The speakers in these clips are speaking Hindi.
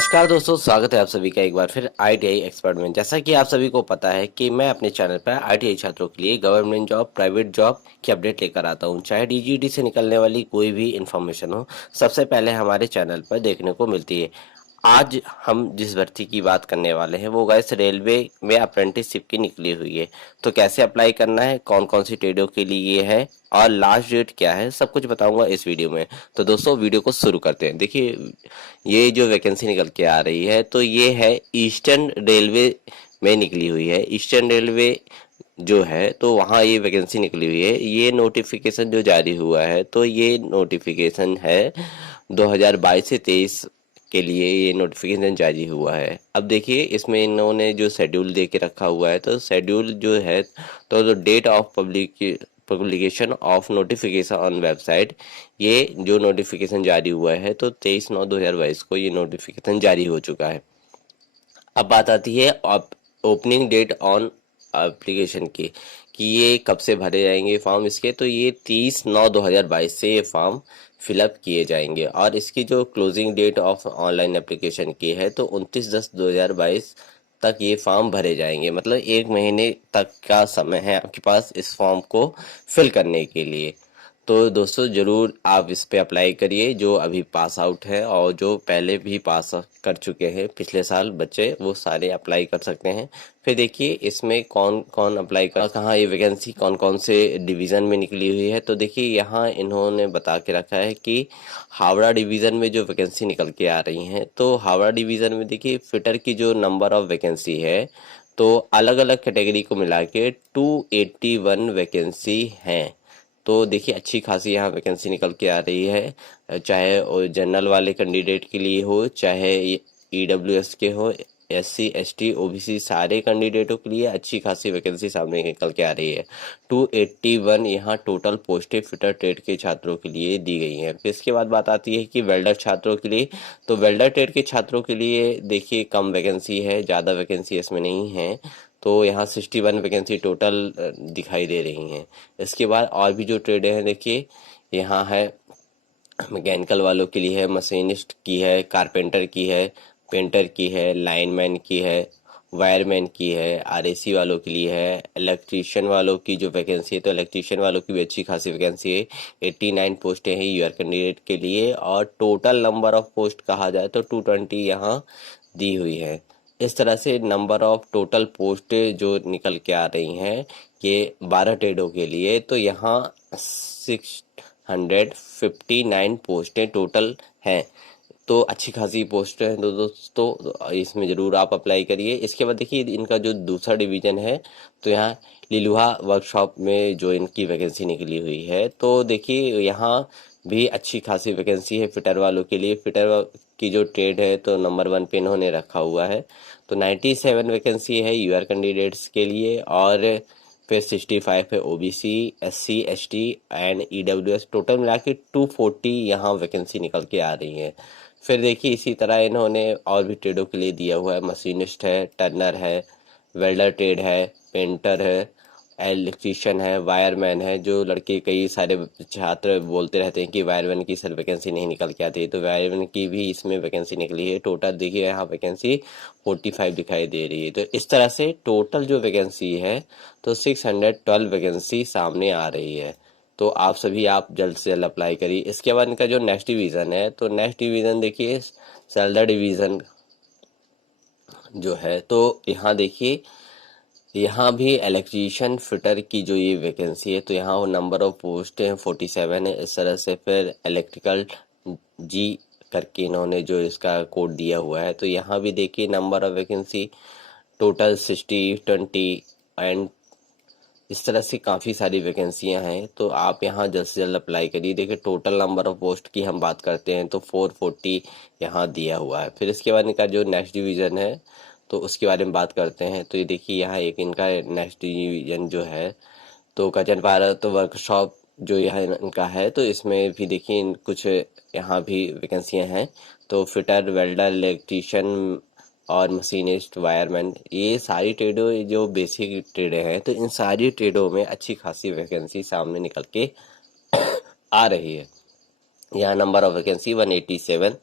नमस्कार दोस्तों, स्वागत है आप सभी का एक बार फिर आईटीआई एक्सपर्ट में। जैसा कि आप सभी को पता है कि मैं अपने चैनल पर आईटीआई छात्रों के लिए गवर्नमेंट जॉब, प्राइवेट जॉब की अपडेट लेकर आता हूं। चाहे डीजीडी से निकलने वाली कोई भी इन्फॉर्मेशन हो, सबसे पहले हमारे चैनल पर देखने को मिलती है। आज हम जिस भर्ती की बात करने वाले हैं वो गाइस रेलवे में अप्रेंटिसशिप की निकली हुई है। तो कैसे अप्लाई करना है, कौन कौन सी ट्रेडों के लिए ये है और लास्ट डेट क्या है, सब कुछ बताऊंगा इस वीडियो में। तो दोस्तों वीडियो को शुरू करते हैं। देखिए, ये जो वैकेंसी निकल के आ रही है तो ये है ईस्टर्न रेलवे में निकली हुई है। ईस्टर्न रेलवे जो है तो वहाँ ये वैकेंसी निकली हुई है। ये नोटिफिकेशन जो जारी हुआ है तो ये नोटिफिकेशन है 2022 से 23 के लिए ये नोटिफिकेशन जारी हुआ है। अब देखिए, इसमें इन्होंने जो शेड्यूल दे के रखा हुआ है तो शेड्यूल जो है तो date of publication of notification on website, ये जो नोटिफिकेशन जारी हुआ है तो 23/9/2022 को ये नोटिफिकेशन जारी हो चुका है। अब बात आती है ओपनिंग डेट ऑन एप्लीकेशन की कि ये कब से भरे जाएंगे फॉर्म इसके। तो ये 30/9/2022 से ये फॉर्म फिलअप किए जाएंगे और इसकी जो closing date of online application की है तो 29/10/2022 तक ये फॉर्म भरे जाएंगे। मतलब एक महीने तक का समय है आपके पास इस फॉर्म को फिल करने के लिए। तो दोस्तों ज़रूर आप इस पे अप्लाई करिए, जो अभी पास आउट है और जो पहले भी पास कर चुके हैं पिछले साल बच्चे, वो सारे अप्लाई कर सकते हैं। फिर देखिए इसमें कौन कौन अप्लाई कर, कहाँ ये वैकेंसी कौन कौन से डिवीज़न में निकली हुई है। तो देखिए यहाँ इन्होंने बता के रखा है कि हावड़ा डिवीज़न में जो वैकेंसी निकल के आ रही हैं तो हावड़ा डिवीज़न में देखिए फिटर की जो नंबर ऑफ वैकेंसी है तो अलग अलग कैटेगरी को मिला के 281 वैकेंसी हैं। तो देखिए अच्छी खासी यहाँ वैकेंसी निकल के आ रही है, चाहे जनरल वाले कैंडिडेट के लिए हो, चाहे ईडब्ल्यूएस के हो, एससी एसटी ओबीसी सारे कैंडिडेटों के लिए अच्छी खासी वैकेंसी सामने निकल के आ रही है। 281 यहाँ टोटल पोस्टें फिटर ट्रेड के छात्रों के लिए दी गई हैं। फिर इसके बाद बात आती है कि वेल्डर छात्रों के लिए। तो वेल्डर ट्रेड के छात्रों के लिए देखिए कम वैकेंसी है, ज़्यादा वैकेंसी इसमें नहीं है। तो यहाँ 61 वैकेंसी टोटल दिखाई दे रही हैं। इसके बाद और भी जो ट्रेड हैं देखिए, यहाँ है मैकेनिकल वालों के लिए है, मशीनिस्ट की है, कारपेंटर की है, पेंटर की है, लाइनमैन की है, वायरमैन की है, आरएसी वालों के लिए है, इलेक्ट्रीशियन वालों की जो वैकेंसी है तो इलेक्ट्रीशियन वालों की भी अच्छी खासी वैकेंसी है। 89 पोस्टें हैं यूआर कैंडिडेट के लिए और टोटल नंबर ऑफ पोस्ट कहा जाए तो 220 यहाँ दी हुई है। इस तरह से नंबर ऑफ टोटल पोस्ट जो निकल के आ रही हैं ये 12 ट्रेडों के लिए, तो यहाँ 659 पोस्टें टोटल हैं। तो अच्छी खासी पोस्ट है तो दोस्तों इसमें ज़रूर आप अप्लाई करिए। इसके बाद देखिए इनका जो दूसरा डिवीज़न है तो यहाँ लिलुहा वर्कशॉप में जो इनकी वैकेंसी निकली हुई है तो देखिए यहाँ भी अच्छी खासी वैकेंसी है फिटर वालों के लिए। फिटर की जो ट्रेड है तो नंबर 1 पे इन्होंने रखा हुआ है। तो 97 वैकेंसी है यूआर कैंडिडेट्स के लिए और फिर 65 है OBC, SC, ST and EWS. Total मिला के 240 यहाँ वैकेंसी निकल के आ रही हैं। फिर देखिए इसी तरह इन्होंने और भी ट्रेडों के लिए दिया हुआ है, मशीनिस्ट है, टर्नर है, वेल्डर ट्रेड है, पेंटर है, इलेक्ट्रीशियन है, वायरमैन है। जो लड़के कई सारे छात्र बोलते रहते हैं कि वायरमैन की सर वैकेंसी नहीं निकल के आती है तो वायरमैन की भी इसमें वैकेंसी निकली है। टोटल देखिए यहाँ वैकेंसी 45 दिखाई दे रही है। तो इस तरह से टोटल जो वैकेंसी है तो 612 वैकेंसी सामने आ रही है। तो आप सभी आप जल्द से जल्द अप्लाई करिए। इसके बाद इनका जो नेक्स्ट डिवीज़न है तो नेक्स्ट डिवीज़न देखिए सेल्डर डिवीज़न जो है तो यहाँ देखिए, यहाँ भी इलेक्ट्रीशियन फिटर की जो ये वैकेंसी है तो यहाँ नंबर ऑफ पोस्ट हैं 47 है। इस तरह से फिर इलेक्ट्रिकल जी करके इन्होंने जो इसका कोड दिया हुआ है तो यहाँ भी देखिए number of vacancy total 60/20 and इस तरह से काफ़ी सारी वैकेंसियां हैं। तो आप यहाँ जल्द से जल्द अप्लाई करिए। देखिए टोटल नंबर ऑफ पोस्ट की हम बात करते हैं तो 440 यहाँ दिया हुआ है। फिर इसके बाद इनका जो नेक्स्ट डिवीज़न है तो उसके बारे में बात करते हैं। तो ये देखिए यहाँ एक इनका नेक्स्ट डिवीज़न जो है तो कचन भारत वर्कशॉप जो यहाँ इनका है तो इसमें भी देखिए कुछ यहाँ भी वैकेंसियाँ हैं। तो फिटर, वेल्डर, इलेक्ट्रीशियन और मशीनिस्ट, वायरमैन, ये सारी ट्रेडों जो बेसिक ट्रेडें हैं तो इन सारी ट्रेडों में अच्छी खासी वैकेंसी सामने निकल के आ रही है। यहाँ नंबर ऑफ वैकेंसी 187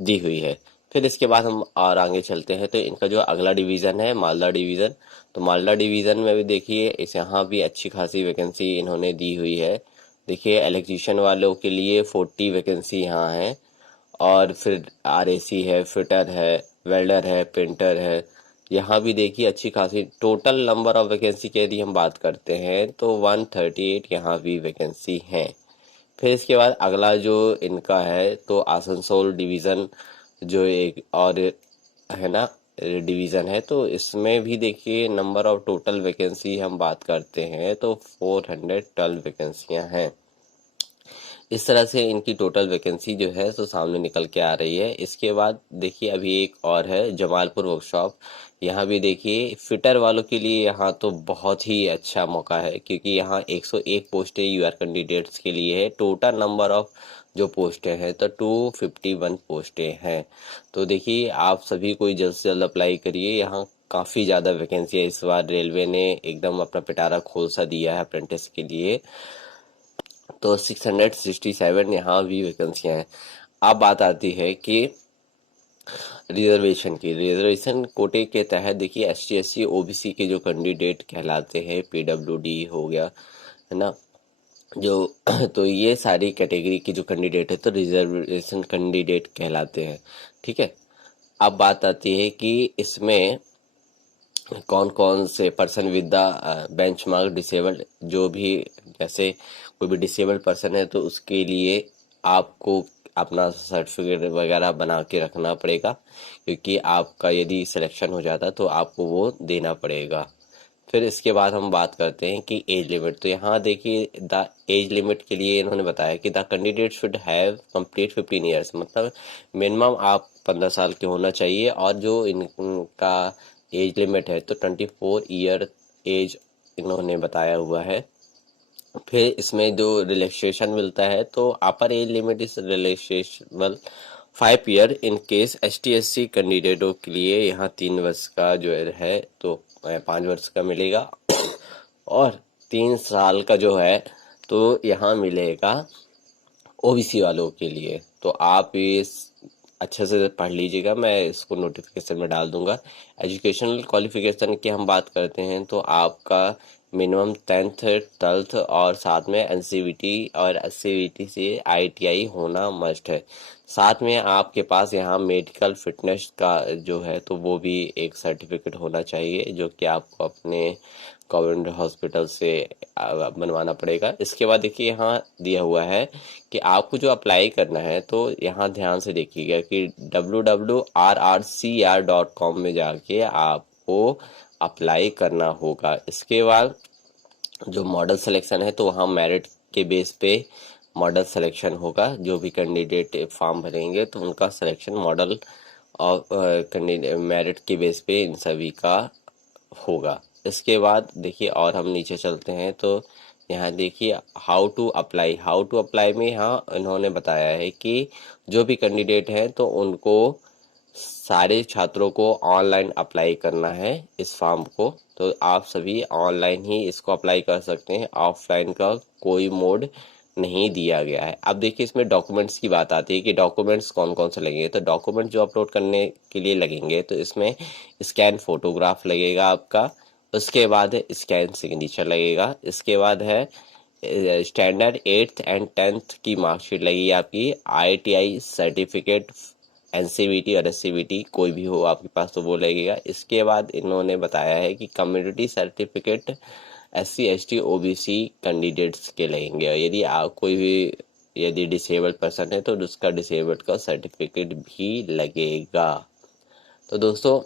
दी हुई है। फिर इसके बाद हम और आगे चलते हैं तो इनका जो अगला डिवीज़न है मालदा डिवीज़न, तो मालदा डिवीज़न में भी देखिए इस यहाँ भी अच्छी खासी वैकेंसी इन्होंने दी हुई है। देखिए इलेक्ट्रीशियन वालों के लिए 40 वैकेंसी यहाँ है, और फिर आरएसी है, फिटर है, वेल्डर है, पेंटर है। यहाँ भी देखिए अच्छी खासी टोटल नंबर ऑफ वैकेंसी की यदि हम बात करते हैं तो 138 यहाँ भी वैकेंसी हैं। फिर इसके बाद अगला जो इनका है तो आसनसोल डिवीज़न जो एक और है ना डिवीज़न है, तो इसमें भी देखिए नंबर ऑफ टोटल वैकेंसी हम बात करते हैं तो 412 वैकेंसियां हैं। इस तरह से इनकी टोटल वैकेंसी जो है तो सामने निकल के आ रही है। इसके बाद देखिए अभी एक और है जमालपुर वर्कशॉप। यहाँ भी देखिए फिटर वालों के लिए यहाँ तो बहुत ही अच्छा मौका है, क्योंकि यहाँ 101 पोस्टें यूआर कैंडिडेट्स के लिए है। टोटल नंबर ऑफ जो पोस्टें हैं तो 251 पोस्टें हैं। तो देखिए आप सभी कोई जल्द से जल्द अप्लाई करिए। यहाँ काफ़ी ज़्यादा वैकेंसी है। इस बार रेलवे ने एकदम अपना पिटारा खोल सा दिया है अप्रेंटिस के लिए। तो 667 यहाँ भी वैकेंसियां हैं। अब बात आती है कि रिजर्वेशन की। रिजर्वेशन कोटे के तहत देखिए ST SC OBC के जो कैंडिडेट कहलाते हैं, PWD हो गया है ना जो तो ये सारी कैटेगरी की जो कैंडिडेट है तो रिजर्वेशन कैंडिडेट कहलाते हैं। ठीक है, अब बात आती है कि इसमें कौन कौन से person with the benchmark disabled, जो भी जैसे कोई भी डिसेबल्ड पर्सन है तो उसके लिए आपको अपना सर्टिफिकेट वगैरह बना के रखना पड़ेगा, क्योंकि आपका यदि सिलेक्शन हो जाता तो आपको वो देना पड़ेगा। फिर इसके बाद हम बात करते हैं कि एज लिमिट। तो यहाँ देखिए द एज लिमिट के लिए इन्होंने बताया कि the candidate should have complete 15 years, मतलब मिनिमम आप 15 साल के होना चाहिए, और जो इनका एज लिमिट है तो 24 ईयर एज इन्होंने बताया हुआ है। फिर इसमें जो रिलैक्सेशन मिलता है तो अपर age limit is relaxable 5 year in case ST SC कैंडिडेटों के लिए यहाँ 3 वर्ष का जो है तो 5 वर्ष का मिलेगा, और 3 साल का जो है तो यहाँ मिलेगा OBC वालों के लिए। तो आप इस अच्छे से पढ़ लीजिएगा, मैं इसको नोटिफिकेशन में डाल दूंगा। एजुकेशनल क्वालिफिकेशन की हम बात करते हैं तो आपका मिनिमम 10th 12th और साथ में NCVT और SCVT से ITI होना मस्ट है। साथ में आपके पास यहाँ मेडिकल फिटनेस का जो है तो वो भी एक सर्टिफिकेट होना चाहिए, जो कि आपको अपने गवर्नमेंट हॉस्पिटल से बनवाना पड़ेगा। इसके बाद देखिए यहाँ दिया हुआ है कि आपको जो अप्लाई करना है तो यहाँ ध्यान से देखिएगा कि www.rrcr.com में जाके आपको अप्लाई करना होगा। इसके बाद जो मॉडल सिलेक्शन है तो वहाँ मेरिट के बेस पे मॉडल सिलेक्शन होगा। जो भी कैंडिडेट फॉर्म भरेंगे तो उनका सिलेक्शन मॉडल और कैंडिडेट मेरिट के बेस पे इन सभी का होगा। इसके बाद देखिए और हम नीचे चलते हैं तो यहाँ देखिए हाउ टू अप्लाई में यहाँ इन्होंने बताया है कि जो भी कैंडिडेट हैं तो उनको सारे छात्रों को ऑनलाइन अप्लाई करना है इस फॉर्म को। तो आप सभी ऑनलाइन ही इसको अप्लाई कर सकते हैं, ऑफलाइन का कोई मोड नहीं दिया गया है। अब देखिए इसमें डॉक्यूमेंट्स की बात आती है कि डॉक्यूमेंट्स कौन कौन से लगेंगे। तो डॉक्यूमेंट जो अपलोड करने के लिए लगेंगे तो इसमें स्कैन फोटोग्राफ लगेगा आपका, उसके बाद स्कैन सिग्नेचर लगेगा, इसके बाद है स्टैंडर्ड 8th एंड 10th की मार्कशीट लगेगी आपकी, ITI सर्टिफिकेट, NCVT और SCVT कोई भी हो आपके पास तो वो लगेगा। इसके बाद इन्होंने बताया है कि community certificate SC ST OBC candidates के लगेंगे। यदि आप कोई भी यदि डिसेबल्ड पर्सन है तो उसका डिसेबल्ड का सर्टिफिकेट भी लगेगा। तो दोस्तों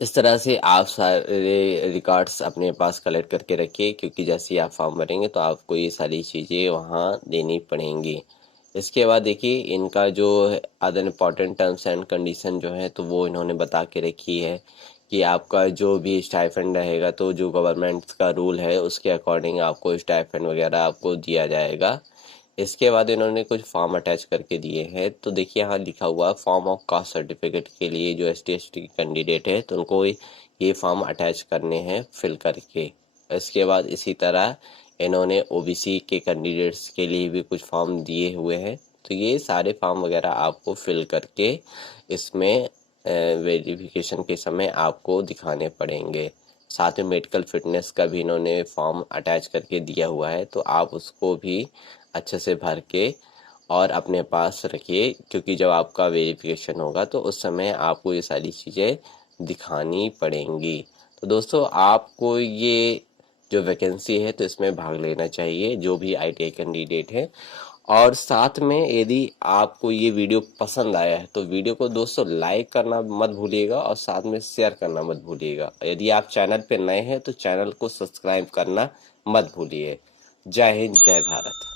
इस तरह से आप सारे रिकॉर्ड्स अपने पास कलेक्ट करके रखिए, क्योंकि जैसे ही आप फॉर्म भरेंगे तो आपको ये सारी चीज़ें वहाँ देनी पड़ेंगी। इसके बाद देखिए इनका जो other important terms and condition जो है तो वो इन्होंने बता के रखी है कि आपका जो भी स्टाइपेंड रहेगा तो जो गवर्नमेंट का रूल है उसके अकॉर्डिंग आपको स्टाइपेंड वगैरह आपको दिया जाएगा। इसके बाद इन्होंने कुछ फॉर्म अटैच करके दिए हैं। तो देखिए यहाँ लिखा हुआ है फॉर्म ऑफ कास्ट सर्टिफिकेट के लिए जो ST ST कैंडिडेट है तो उनको ये फॉर्म अटैच करने हैं फिल करके। इसके बाद इसी तरह इन्होंने OBC के कैंडिडेट्स के लिए भी कुछ फॉर्म दिए हुए हैं तो ये सारे फॉर्म वगैरह आपको फिल करके इसमें वेरिफिकेशन के समय आपको दिखाने पड़ेंगे। साथ में मेडिकल फिटनेस का भी इन्होंने फॉर्म अटैच करके दिया हुआ है, तो आप उसको भी अच्छे से भर के और अपने पास रखिए, क्योंकि जब आपका वेरिफिकेशन होगा तो उस समय आपको ये सारी चीज़ें दिखानी पड़ेंगी। तो दोस्तों, आपको ये जो वैकेंसी है तो इसमें भाग लेना चाहिए, जो भी ITI कैंडिडेट है। और साथ में यदि आपको ये वीडियो पसंद आया है तो वीडियो को दोस्तों लाइक करना मत भूलिएगा और साथ में शेयर करना मत भूलिएगा। यदि आप चैनल पे नए हैं तो चैनल को सब्सक्राइब करना मत भूलिए। जय हिंद, जय भारत।